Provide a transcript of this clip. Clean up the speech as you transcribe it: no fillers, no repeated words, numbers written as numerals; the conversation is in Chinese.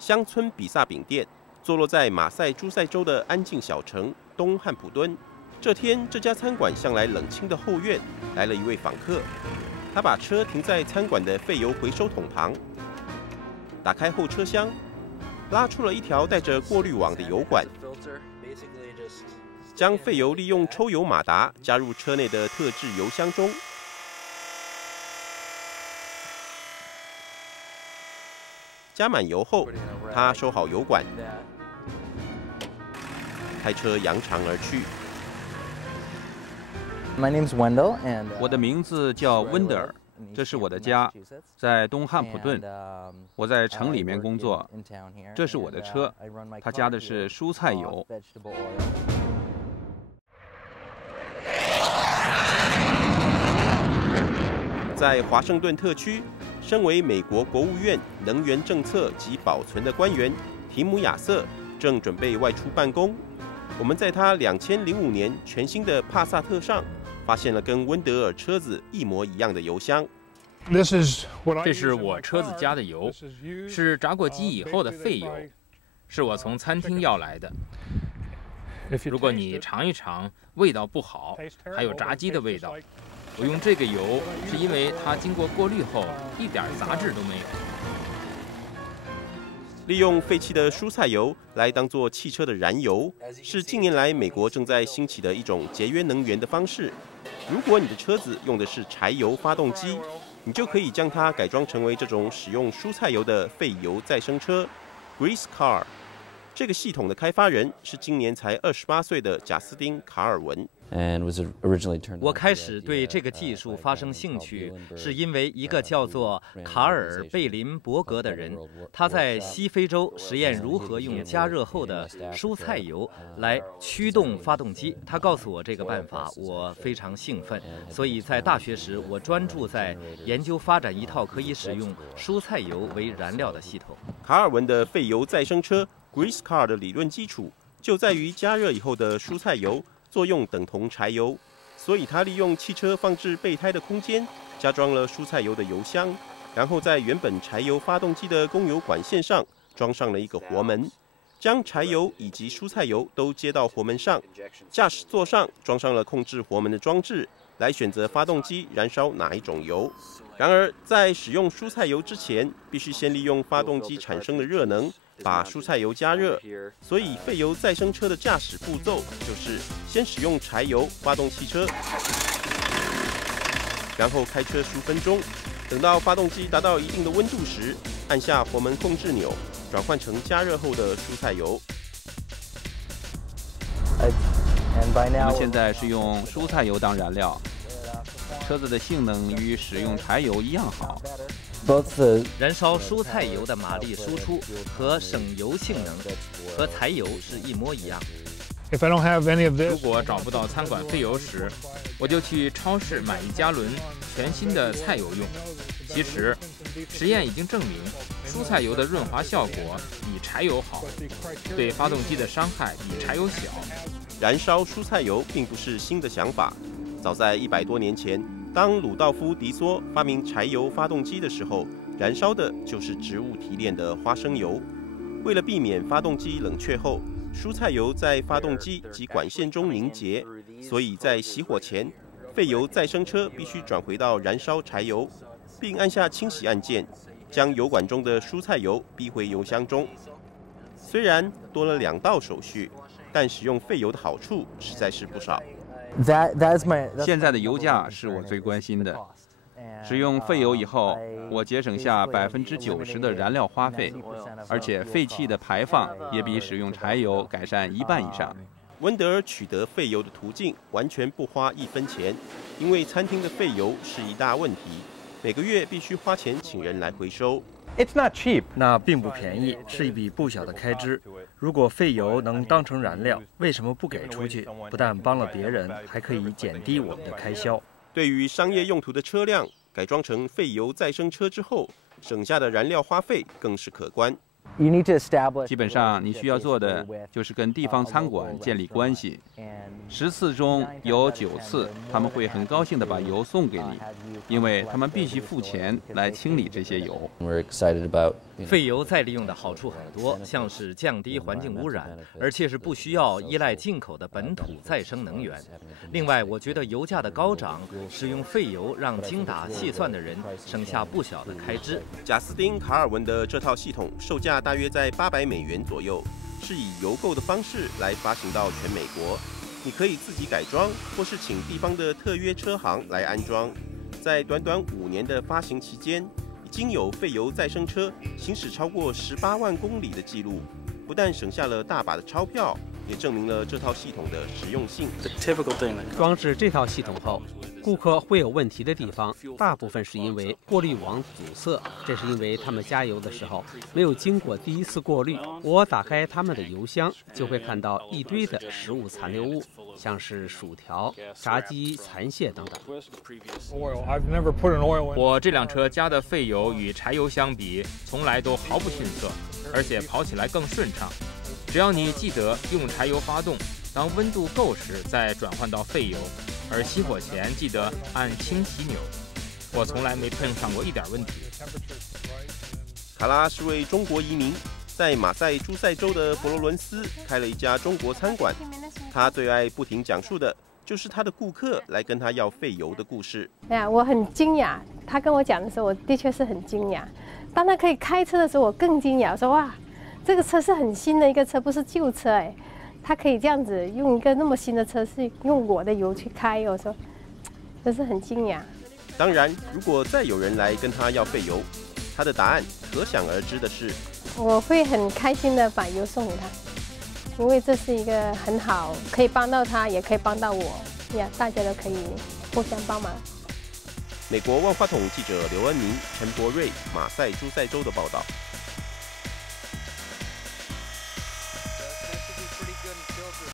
乡村比萨饼店坐落在马赛诸塞州的安静小城东汉普敦。这天，这家餐馆向来冷清的后院来了一位访客，他把车停在餐馆的废油回收桶旁，打开后车厢，拉出了一条带着过滤网的油管，将废油利用抽油马达加入车内的特制油箱中。加满油后，他收好油管，开车扬长而去。我的名字叫温德尔，这是我的家，在东汉普顿。我在城里面工作。这是我的车，它加的是蔬菜油。在华盛顿特区，身为美国国务院能源政策及保存的官员提姆·亚瑟正准备外出办公。我们在他2005年全新的帕萨特上发现了跟温德尔车子一模一样的油箱。这是我车子加的油，是炸过鸡以后的废油，是我从餐厅要来的。如果你尝一尝，味道不好，还有炸鸡的味道。我用这个油是因为它经过过滤后一点杂质都没有。利用废弃的蔬菜油来当作汽车的燃油，是近年来美国正在兴起的一种节约能源的方式。如果你的车子用的是柴油发动机，你就可以将它改装成为这种使用蔬菜油的废油再生车 （Grease Car）。这个系统的开发人是今年才28岁的贾斯汀·卡尔文。我开始对这个技术发生兴趣，是因为一个叫做卡尔·贝林伯格的人，他在西非洲实验如何用加热后的蔬菜油来驱动发动机。他告诉我这个办法，我非常兴奋，所以在大学时我专注在研究发展一套可以使用蔬菜油为燃料的系统。卡尔文的废油再生车 Grease Car 的理论基础就在于加热以后的蔬菜油作用等同柴油，所以它利用汽车放置备胎的空间，加装了蔬菜油的油箱，然后在原本柴油发动机的供油管线上装上了一个活门，将柴油以及蔬菜油都接到活门上。驾驶座上装上了控制活门的装置，来选择发动机燃烧哪一种油。然而，在使用蔬菜油之前，必须先利用发动机产生的热能把蔬菜油加热，所以废油再生车的驾驶步骤就是先使用柴油发动汽车，然后开车15分钟，等到发动机达到一定的温度时，按下活门控制钮，转换成加热后的蔬菜油。我们现在是用蔬菜油当燃料，车子的性能与使用柴油一样好。燃烧蔬菜油的马力输出和省油性能和柴油是一模一样。如果找不到餐馆废油时，我就去超市买1加仑全新的菜油用。其实，实验已经证明，蔬菜油的润滑效果比柴油好，对发动机的伤害比柴油小。燃烧蔬菜油并不是新的想法，早在100多年前，当鲁道夫·迪梭发明柴油发动机的时候，燃烧的就是植物提炼的花生油。为了避免发动机冷却后蔬菜油在发动机及管线中凝结，所以在熄火前，废油再生车必须转回到燃烧柴油，并按下清洗按键，将油管中的蔬菜油逼回油箱中。虽然多了2道手续，但使用废油的好处实在是不少。现在的油价是我最关心的。使用废油以后，我节省下90%的燃料花费，而且废气的排放也比使用柴油改善1半以上。温德尔取得废油的途径完全不花1分钱，因为餐厅的废油是一大问题，每个月必须花钱请人来回收。那并不便宜，是一笔不小的开支。如果废油能当成燃料，为什么不给出去？不但帮了别人，还可以减低我们的开销。对于商业用途的车辆，改装成废油再生车之后，省下的燃料花费更是可观。基本上你需要做的就是跟地方餐馆建立关系，10次中有9次他们会很高兴地把油送给你，因为他们必须付钱来清理这些油。废油再利用的好处很多，像是降低环境污染，而且是不需要依赖进口的本土再生能源。另外，我觉得油价的高涨，使用废油让精打细算的人省下不小的开支。贾斯汀·卡尔文的这套系统售价大约在$800左右，是以邮购的方式来发行到全美国。你可以自己改装，或是请地方的特约车行来安装。在短短5年的发行期间，已经有废油再生车行驶超过18万公里的记录，不但省下了大把的钞票，也证明了这套系统的实用性。装置这套系统后，顾客会有问题的地方，大部分是因为过滤网阻塞，这是因为他们加油的时候没有经过第一次过滤。我打开他们的油箱，就会看到一堆的食物残留物，像是薯条、炸鸡残屑等等。我这辆车加的废油与柴油相比，从来都毫不逊色，而且跑起来更顺畅。只要你记得用柴油发动，当温度够时再转换到废油，而熄火前记得按轻启钮。我从来没碰上过一点问题。卡拉是位中国移民，在马赛诸塞州的佛罗伦斯开了一家中国餐馆。他最爱不停讲述的就是他的顾客来跟他要废油的故事。哎呀，我很惊讶，他跟我讲的时候，我的确是很惊讶。当他可以开车的时候，我更惊讶，我说哇，这个车是很新的一个车，不是旧车哎。他可以这样子用一个那么新的车，是用我的油去开，我说真是很惊讶。当然，如果再有人来跟他要废油，他的答案可想而知的是，我会很开心的把油送给他，因为这是一个很好，可以帮到他，也可以帮到我，呀，大家都可以互相帮忙。美国万花筒记者刘恩明、陈柏瑞，马赛诸塞州的报道。